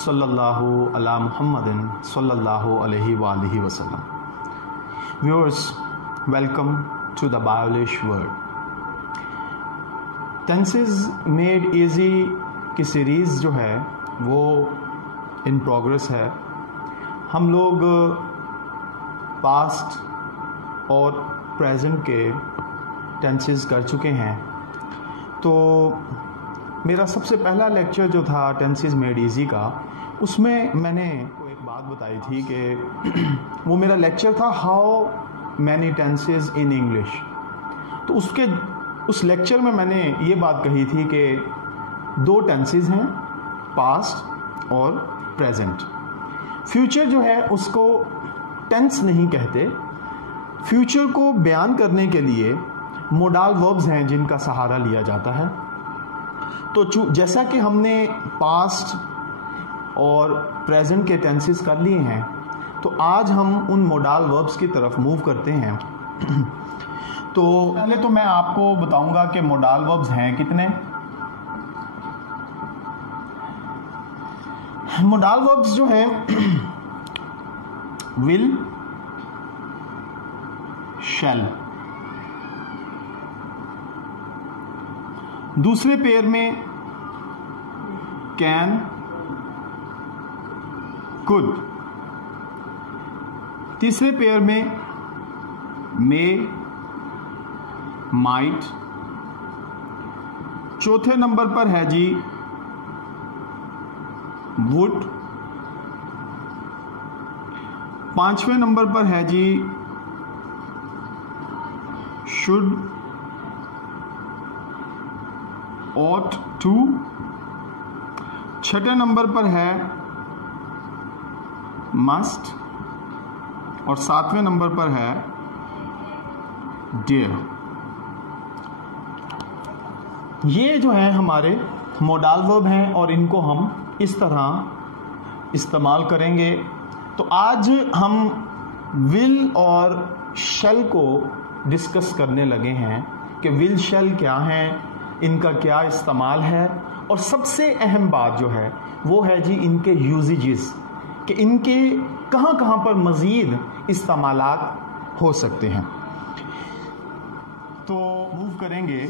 सल्लल्लाहु अला मुहम्मदिन सल्लल्लाहु अलैहि वालिहि वसल्लम। Viewers, welcome to the Biolish world. Tenses made easy की सीरीज़ जो है वो इन प्रोग्रेस है। हम लोग पास्ट और प्रेजेंट के टेंसेस कर चुके हैं। तो मेरा सबसे पहला लेक्चर जो था टेंसेस मेड इजी का, उसमें मैंने एक बात बताई थी कि वो मेरा लेक्चर था how many tenses in English. तो उस लेक्चर में मैंने ये बात कही थी कि दो टेंसेस हैं, पास्ट और प्रेजेंट। फ्यूचर जो है उसको टेंस नहीं कहते। फ्यूचर को बयान करने के लिए मोडाल वर्ब्स हैं जिनका सहारा लिया जाता है। तो जैसा कि हमने पास्ट और प्रेजेंट के टेंसेस कर लिए हैं, तो आज हम उन मोडाल वर्ब्स की तरफ मूव करते हैं। तो पहले तो मैं आपको बताऊंगा कि मोडाल वर्ब्स हैं कितने। मोडाल वर्ब्स जो हैं विल, शैल। दूसरे पेयर में कैन, कुड। तीसरे पेयर में मे, माइट। चौथे नंबर पर है जी वुड। पांचवें नंबर पर है जी शुड, ought to। छठे नंबर पर है must और सातवें नंबर पर है dare। ये जो है हमारे मोडाल वर्ब हैं और इनको हम इस तरह इस्तेमाल करेंगे। तो आज हम विल और शैल को डिस्कस करने लगे हैं कि विल शैल क्या है, इनका क्या इस्तेमाल है, और सबसे अहम बात जो है वो है जी इनके यूजेजेस, कि इनके कहाँ कहाँ पर मज़ीद इस्तेमालात हो सकते हैं। तो मूव करेंगे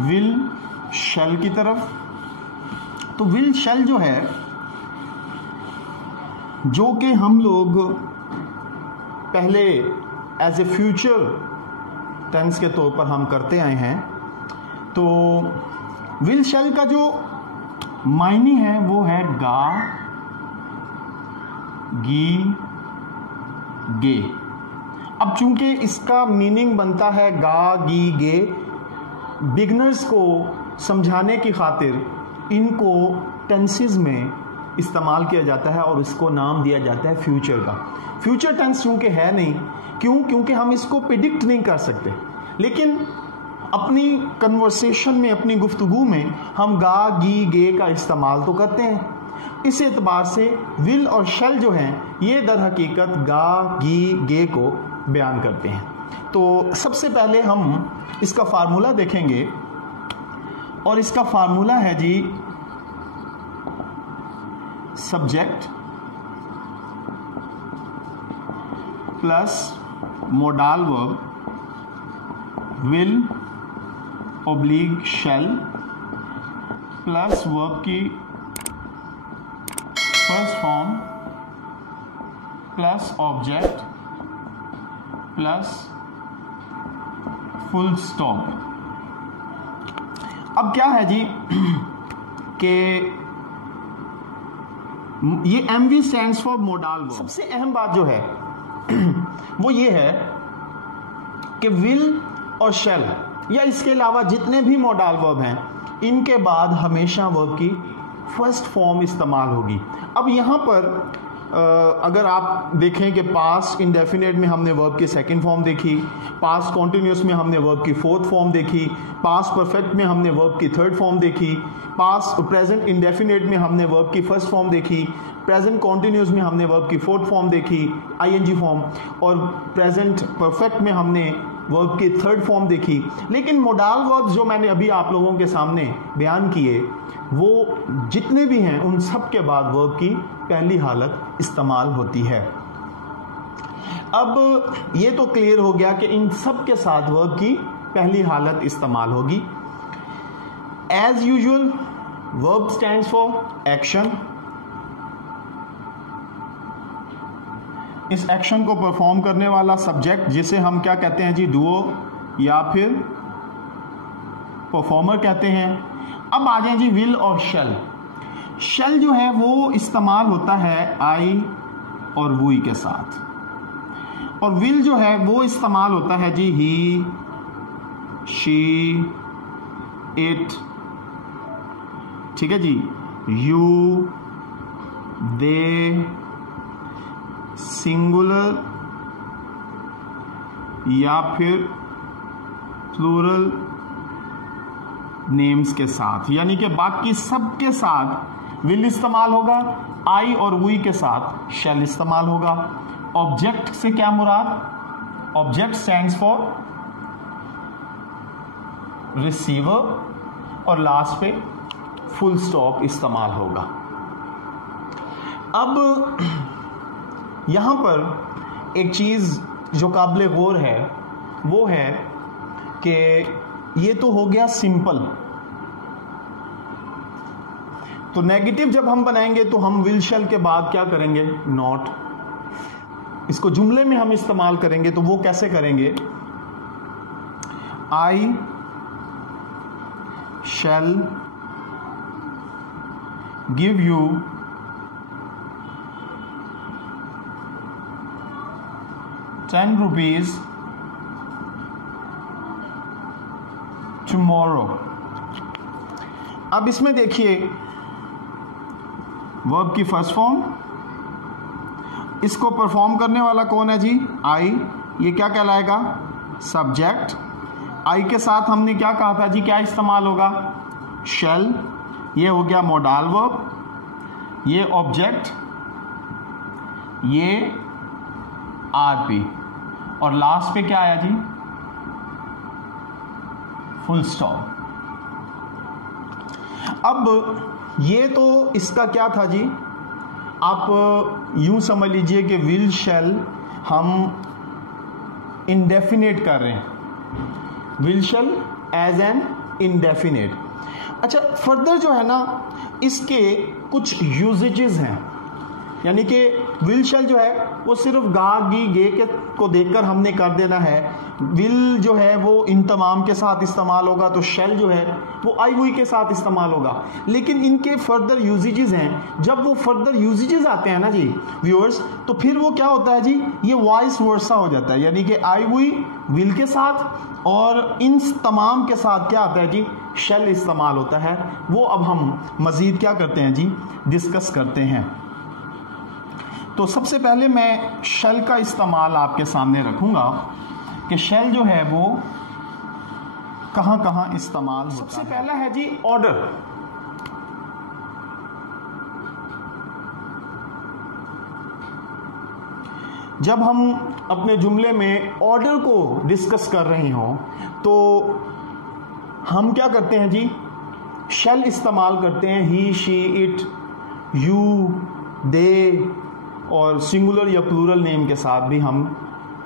विल शैल की तरफ। तो विल शैल जो है, जो कि हम लोग पहले एज ए फ्यूचर टेंस के तौर पर हम करते आए हैं। तो विल शैल का जो मायने है वो है गा, गी, गे। अब चूंकि इसका मीनिंग बनता है गा, गी, गे, बिगनर्स को समझाने की खातिर इनको टेंसेस में इस्तेमाल किया जाता है और इसको नाम दिया जाता है फ्यूचर का। फ्यूचर टेंस चूंकि है नहीं, क्योंकि हम इसको प्रिडिक्ट नहीं कर सकते, लेकिन अपनी कन्वर्सेशन में, अपनी गुफ्तगू में हम गा, गी, गे का इस्तेमाल तो करते हैं। इस एतबार से विल और शैल जो हैं ये दर हकीकत गा, गी, गे को बयान करते हैं। तो सबसे पहले हम इसका फार्मूला देखेंगे, और इसका फार्मूला है जी subject plus modal verb will oblique shall plus verb की first form plus object plus full stop. अब क्या है जी कि ये MV stands for modal verb. सबसे अहम बात जो है वो ये है कि विल और शैल या इसके अलावा जितने भी मोडाल वर्ब हैं, इनके बाद हमेशा वर्ब की फर्स्ट फॉर्म इस्तेमाल होगी। अब यहाँ पर अगर आप देखें कि पास्ट इंडेफिनेट में हमने वर्ब की सेकंड फॉर्म देखी, पास्ट कॉन्टिन्यूस में हमने वर्ब की फोर्थ फॉर्म देखी, पास्ट परफेक्ट में हमने वर्ब की थर्ड फॉर्म देखी, पास्ट प्रेजेंट इंडेफिनेट में हमने वर्ब की फर्स्ट फॉर्म देखी, प्रेजेंट कॉन्टिन्यूस में हमने वर्ब की फोर्थ फॉर्म देखी, ING फॉर्म, और प्रेजेंट परफेक्ट में हमने वर्ब की थर्ड फॉर्म देखी, लेकिन मोडाल वर्ब्स जो मैंने अभी आप लोगों के सामने बयान किए वो जितने भी हैं उन सब के बाद वर्ब की पहली हालत इस्तेमाल होती है। अब ये तो क्लियर हो गया कि इन सब के साथ वर्ब की पहली हालत इस्तेमाल होगी। As usual verb stands for action. इस एक्शन को परफॉर्म करने वाला सब्जेक्ट जिसे हम क्या कहते हैं जी, डुओ या फिर परफॉर्मर कहते हैं। अब आ जाए जी विल और शेल। शेल जो है वो इस्तेमाल होता है आई और वुई के साथ, और विल जो है वो इस्तेमाल होता है जी ही, शी, इट, ठीक है जी, यू, दे, सिंगुलर या फिर प्लूरल नेम्स के साथ, यानी कि बाकी सब के साथ विल इस्तेमाल होगा, आई और वी के साथ शेल इस्तेमाल होगा। ऑब्जेक्ट से क्या मुराद, ऑब्जेक्ट स्टैंड्स फॉर रिसीवर और लास्ट पे फुल स्टॉप इस्तेमाल होगा। अब यहां पर एक चीज जो काबिल गौर है वो है कि ये तो हो गया सिंपल, तो नेगेटिव जब हम बनाएंगे तो हम विल शेल के बाद क्या करेंगे, नॉट। इसको जुमले में हम इस्तेमाल करेंगे तो वो कैसे करेंगे, आई शैल गिव यू ₹10 tomorrow। अब इसमें देखिए वर्ब की फर्स्ट फॉर्म, इसको परफॉर्म करने वाला कौन है जी, आई। ये क्या कहलाएगा, सब्जेक्ट। आई के साथ हमने क्या कहा था जी, क्या इस्तेमाल होगा, शेल। ये हो गया मोडाल वर्ब, ये ऑब्जेक्ट, ये आरपी, और लास्ट पे क्या आया जी, फुल स्टॉप। अब ये तो इसका क्या था जी, आप यूं समझ लीजिए कि विल शेल हम इंडेफिनेट कर रहे हैं, will shall as an indefinite. अच्छा, फर्दर जो है ना इसके कुछ यूजेजेस हैं, यानी कि विल शेल जो है वो सिर्फ गा गी गे के को देखकर हमने कर देना है। विल जो है वो इन तमाम के साथ इस्तेमाल होगा, तो शेल जो है वो आई हुई के साथ इस्तेमाल होगा। लेकिन इनके फर्दर यूजेजेस हैं, जब वो फर्दर यूजेजेस आते हैं ना जी व्यूअर्स, तो फिर वो क्या होता है जी, ये वाइस वर्सा हो जाता है, यानी कि आई हुई विल के साथ और इन तमाम के साथ क्या आता है जी, शेल इस्तेमाल होता है। वो अब हम मजीद क्या करते हैं जी, डिस्कस करते हैं। तो सबसे पहले मैं शेल का इस्तेमाल आपके सामने रखूंगा कि शेल जो है वो कहां कहां इस्तेमाल होता है। सबसे पहला है जी ऑर्डर। जब हम अपने जुमले में ऑर्डर को डिस्कस कर रहे हो तो हम क्या करते हैं जी, शेल इस्तेमाल करते हैं, ही, शी, इट, यू, दे, और सिंगुलर या प्लूरल नेम के साथ भी हम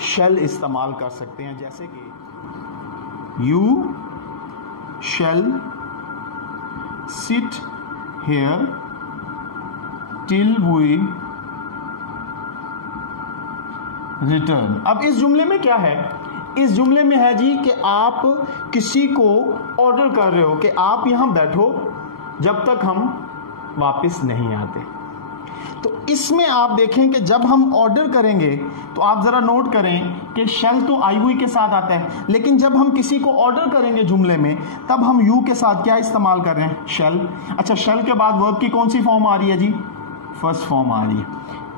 शेल इस्तेमाल कर सकते हैं, जैसे कि you shall sit here till we return. अब इस जुमले में क्या है, इस जुमले में है जी कि आप किसी को ऑर्डर कर रहे हो कि आप यहां बैठो जब तक हम वापस नहीं आते। तो इसमें आप देखें कि जब हम ऑर्डर करेंगे तो आप जरा नोट करें कि शेल तो आई हुई के साथ आता है, लेकिन जब हम किसी को ऑर्डर करेंगे जुमले में तब हम यू के साथ क्या इस्तेमाल कर रहे हैं, शेल। अच्छा, शेल के बाद वर्ब की कौन सी फॉर्म आ रही है जी, फर्स्ट फॉर्म आ रही है।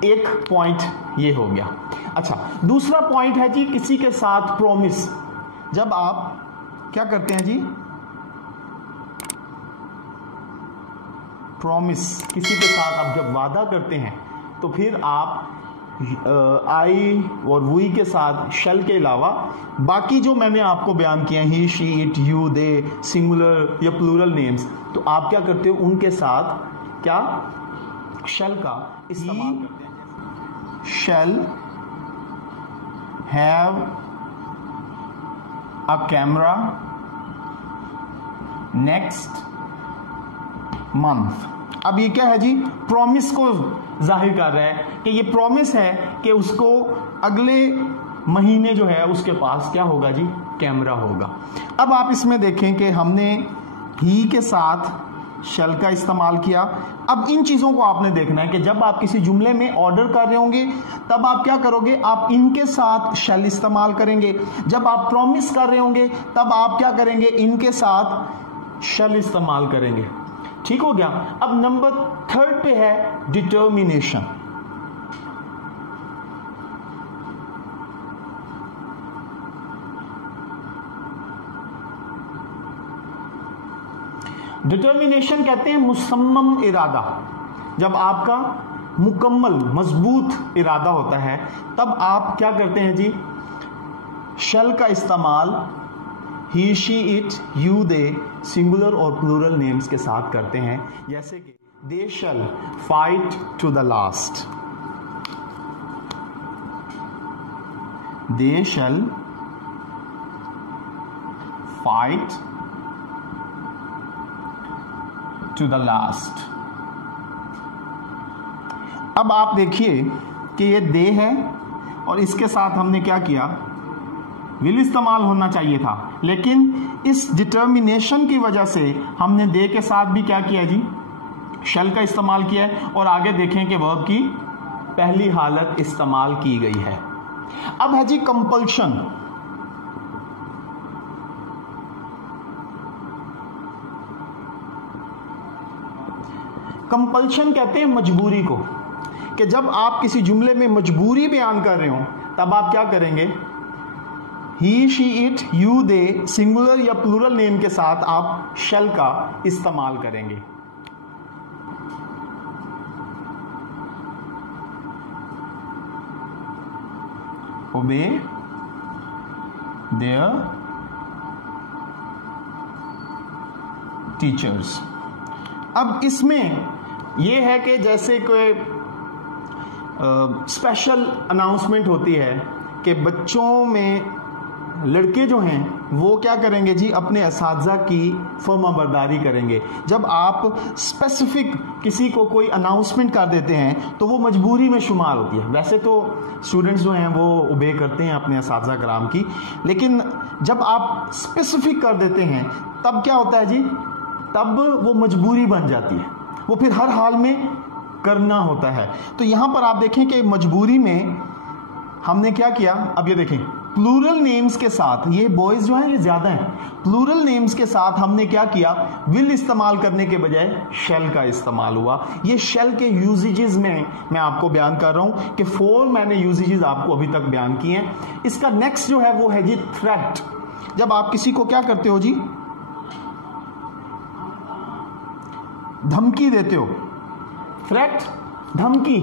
एक पॉइंट ये हो गया। अच्छा, दूसरा पॉइंट है जी किसी के साथ प्रॉमिस। जब आप क्या करते हैं जी, प्रॉमिस, किसी के साथ आप जब वादा करते हैं तो फिर आप आई और वी के साथ शेल के अलावा बाकी जो मैंने आपको बयान किया he, she, it, you, they, singular या प्लूरल नेम्स, तो आप क्या करते हो, उनके साथ क्या शेल का इस्तेमाल करते हैं। Shall have a camera next month. अब ये क्या है जी, प्रॉमिस को जाहिर कर रहा है कि ये प्रॉमिस है कि उसको अगले महीने जो है उसके पास क्या होगा जी, कैमरा होगा। अब आप इसमें देखें कि हमने ही के साथ शेल का इस्तेमाल किया। अब इन चीज़ों को आपने देखना है कि जब आप किसी जुमले में ऑर्डर कर रहे होंगे तब आप क्या करोगे, आप इनके साथ शेल इस्तेमाल करेंगे। जब आप प्रॉमिस कर रहे होंगे तब आप क्या करेंगे, इनके साथ शेल इस्तेमाल करेंगे। ठीक हो गया। अब नंबर 3 पे है डिटर्मिनेशन। डिटर्मिनेशन कहते हैं मुसम्मम इरादा। जब आपका मुकम्मल मजबूत इरादा होता है तब आप क्या करते हैं जी, शेल का इस्तेमाल he, she, it, you, they, singular और प्लूरल नेम्स के साथ करते हैं। जैसे कि they shall fight to the last, they shall fight to the last. अब आप देखिए कि ये दे है और इसके साथ हमने क्या किया, विल इस्तेमाल होना चाहिए था, लेकिन इस डिटर्मिनेशन की वजह से हमने दे के साथ भी क्या किया जी, शेल का इस्तेमाल किया है। और आगे देखें कि वर्ब की पहली हालत इस्तेमाल की गई है। अब है जी कंपल्शन। कंपल्शन कहते हैं मजबूरी को, कि जब आप किसी जुमले में मजबूरी बयान कर रहे हो तब आप क्या करेंगे, he, she, it, you, they, singular या प्लूरल नेम के साथ आप शेल का इस्तेमाल करेंगे। ओबे देयर टीचर्स। अब इसमें यह है कि जैसे कोई स्पेशल अनाउंसमेंट होती है कि बच्चों में लड़के जो हैं वो क्या करेंगे जी, अपने असातिज़ा की फर्माबरदारी करेंगे। जब आप स्पेसिफिक किसी को कोई अनाउंसमेंट कर देते हैं तो वो मजबूरी में शुमार होती है। वैसे तो स्टूडेंट्स जो हैं वो ओबे करते हैं अपने असातिज़ा कराम की, लेकिन जब आप स्पेसिफिक कर देते हैं तब क्या होता है जी, तब वो मजबूरी बन जाती है, वो फिर हर हाल में करना होता है। तो यहाँ पर आप देखें कि मजबूरी में हमने क्या किया। अब ये देखें प्लूरल नेम्स के साथ, ये बॉयज जो हैं ये ज्यादा हैं, प्लूरल नेम्स के साथ हमने क्या किया, विल इस्तेमाल करने के बजाय शेल का इस्तेमाल हुआ। ये शेल के यूजेजेस में मैं आपको बयान कर रहा हूं कि 4 मैंने यूजेजेस आपको अभी तक बयान किए हैं। इसका नेक्स्ट जो है वो है जी थ्रेट। जब आप किसी को क्या करते हो जी, धमकी देते हो, थ्रेट धमकी।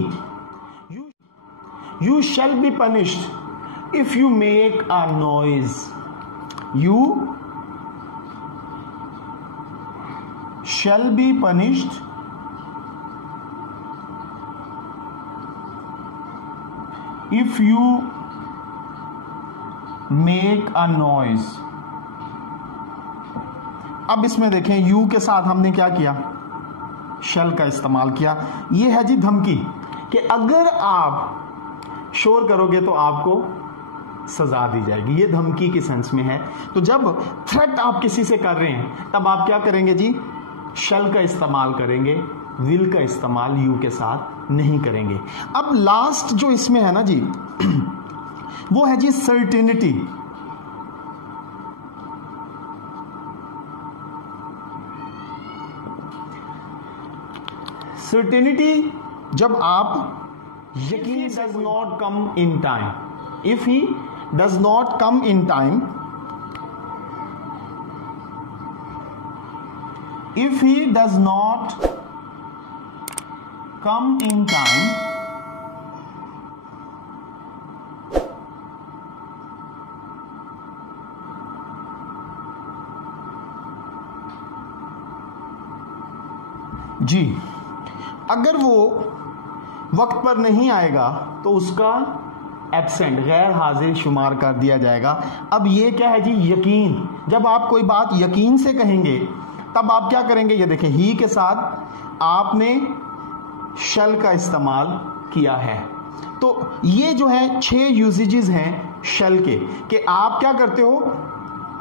You shall be punished if you make a noise. You shall be punished if you make a noise. अब इसमें देखें यू के साथ हमने क्या किया, शैल का इस्तेमाल किया। यह है जी धमकी कि अगर आप शोर करोगे तो आपको सजा दी जाएगी, ये धमकी की सेंस में है। तो जब थ्रेट आप किसी से कर रहे हैं तब आप क्या करेंगे जी, शैल का इस्तेमाल करेंगे, विल का इस्तेमाल यू के साथ नहीं करेंगे। अब लास्ट जो इसमें है ना जी वो है जी सर्टेनिटी। सर्टेनिटी जब आप यकीन does not come in time, if he does not come in time, if he does not come in time, जी, अगर वो वक्त पर नहीं आएगा तो उसका एब्सेंट, गैर हाजिर शुमार कर दिया जाएगा। अब ये क्या है जी, यकीन। जब आप कोई बात यकीन से कहेंगे तब आप क्या करेंगे, ये देखें, ही के साथ आपने शल का इस्तेमाल किया है। तो ये जो है 6 यूजेजेस हैं शल के, कि आप क्या करते हो,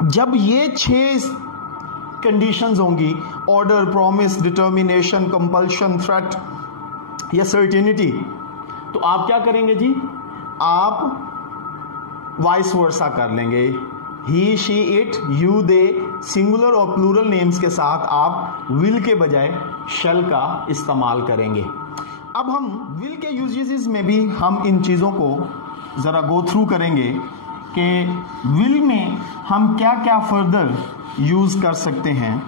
जब ये 6 कंडीशंस होंगी, order, promise, determination, compulsion, threat या सर्टेनिटी, तो आप क्या करेंगे जी, आप वाइस वर्सा कर लेंगे। He, she, it, you, they, singular और प्लूरल नेम्स के साथ आप विल के बजाय शल का इस्तेमाल करेंगे। अब हम विल के यूजेस में भी हम इन चीज़ों को ज़रा गो थ्रू करेंगे कि विल में हम क्या क्या फर्दर यूज़ कर सकते हैं।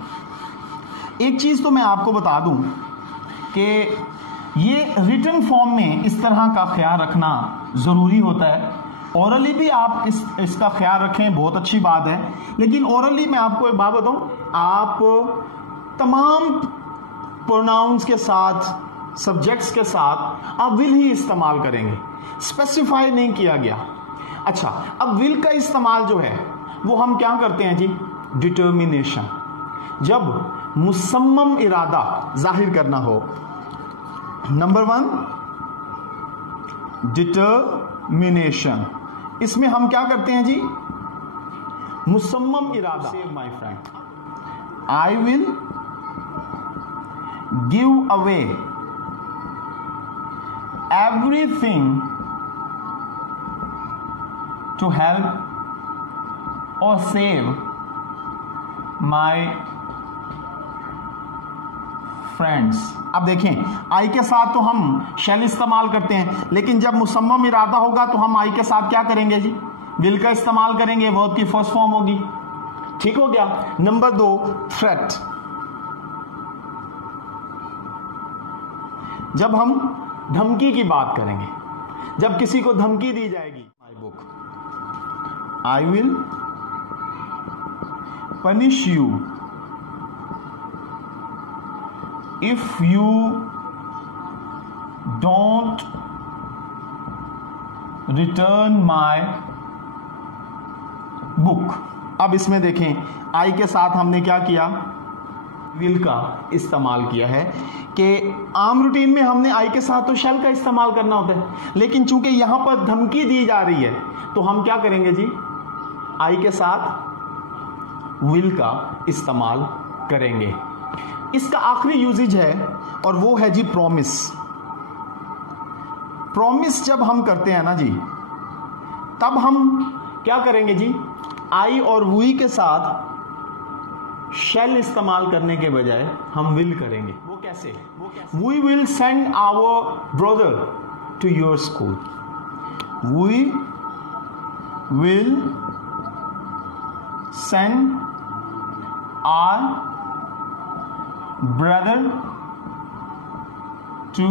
एक चीज़ तो मैं आपको बता दूं कि ये रिटन फॉर्म में इस तरह का ख्याल रखना ज़रूरी होता है। ओरली भी आप इसका ख्याल रखें, बहुत अच्छी बात है, लेकिन ओरली मैं आपको एक बात बताऊं, आप तमाम प्रोनाउंस के साथ, सब्जेक्ट्स के साथ आप विल ही इस्तेमाल करेंगे, स्पेसिफाई नहीं किया गया। अच्छा, अब विल का इस्तेमाल जो है वो हम क्या करते हैं जी, डिटर्मिनेशन, जब मुसम्मम इरादा जाहिर करना हो। नंबर 1 डिटर्मिनेशन, इसमें हम क्या करते हैं जी, मुसम्मम इरादा। Save my friend, I will give away everything to help और सेव माय फ्रेंड्स। अब देखें, आई के साथ तो हम शैल इस्तेमाल करते हैं, लेकिन जब मुसम्मम इरादा होगा तो हम आई के साथ क्या करेंगे जी, विल का इस्तेमाल करेंगे, वर्ब की फर्स्ट फॉर्म होगी। ठीक हो गया। नंबर 2 थ्रेट, जब हम धमकी की बात करेंगे, जब किसी को धमकी दी जाएगी, my book, I will punish you if you don't return my book। अब इसमें देखें, आई के साथ हमने क्या किया, विल का इस्तेमाल किया है, कि आम रूटीन में हमने आई के साथ तो शैल का इस्तेमाल करना होता है, लेकिन चूंकि यहां पर धमकी दी जा रही है तो हम क्या करेंगे जी, आई के साथ विल का इस्तेमाल करेंगे। इसका आखिरी यूजेज है और वो है जी प्रॉमिस। प्रॉमिस जब हम करते हैं ना जी, तब हम क्या करेंगे जी, आई और वी के साथ शैल इस्तेमाल करने के बजाय हम विल करेंगे। वो कैसे? We will send our brother to your school. We will send our brother to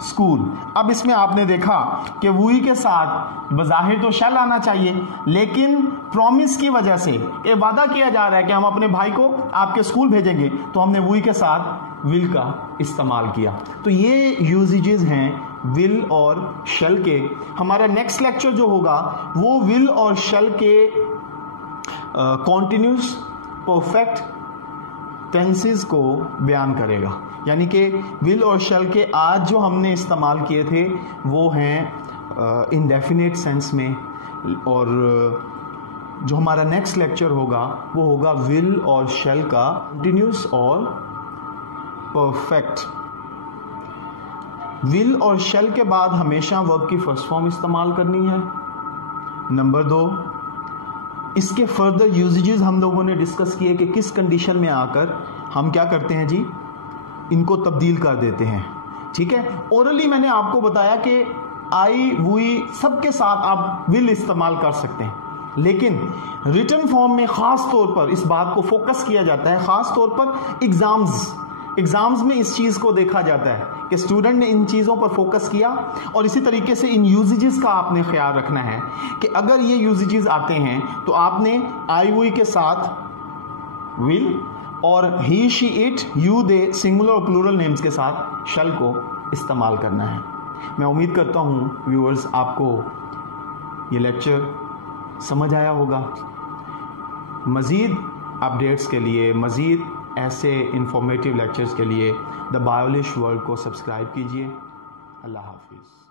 school. अब इसमें आपने देखा कि वी के साथ बज़ाहिर तो शैल आना चाहिए, लेकिन प्रॉमिस की वजह से ये वादा किया जा रहा है कि हम अपने भाई को आपके स्कूल भेजेंगे, तो हमने वी के साथ विल का इस्तेमाल किया। तो ये यूजेजेस हैं विल और शैल के। हमारा नेक्स्ट लेक्चर जो होगा वो विल और शैल के कॉन्टिन्यूस परफेक्ट टेंसेस को बयान करेगा। यानी कि विल और शैल के आज जो हमने इस्तेमाल किए थे वो हैं इंडेफिनिट सेंस में, और जो हमारा नेक्स्ट लेक्चर होगा वो होगा विल और शैल का कंटिन्यूस और परफेक्ट। विल और शैल के बाद हमेशा वर्ब की फर्स्ट फॉर्म इस्तेमाल करनी है। नंबर 2, इसके फर्दर यूजेजेस हम लोगों ने डिस्कस किए कि किस कंडीशन में आकर हम क्या करते हैं जी, इनको तब्दील कर देते हैं। ठीक है। ओरली मैंने आपको बताया कि आई वी सबके साथ आप विल इस्तेमाल कर सकते हैं, लेकिन रिटन फॉर्म में ख़ास तौर पर इस बात को फोकस किया जाता है, ख़ास तौर पर एग्ज़ाम्स में इस चीज़ को देखा जाता है कि स्टूडेंट ने इन चीज़ों पर फोकस किया। और इसी तरीके से इन यूजेजेस का आपने ख्याल रखना है कि अगर ये यूजेजेस आते हैं तो आपने आई वी के साथ विल और he she it you they singular और प्लूरल नेम्स के साथ शल को इस्तेमाल करना है। मैं उम्मीद करता हूँ व्यूअर्स आपको ये लेक्चर समझ आया होगा। मज़ीद अपडेट्स के लिए, मज़ीद ऐसे इंफॉर्मेटिव लेक्चर्स के लिए द बायोलिश वर्ल्ड को सब्सक्राइब कीजिए। अल्लाह हाफिज़।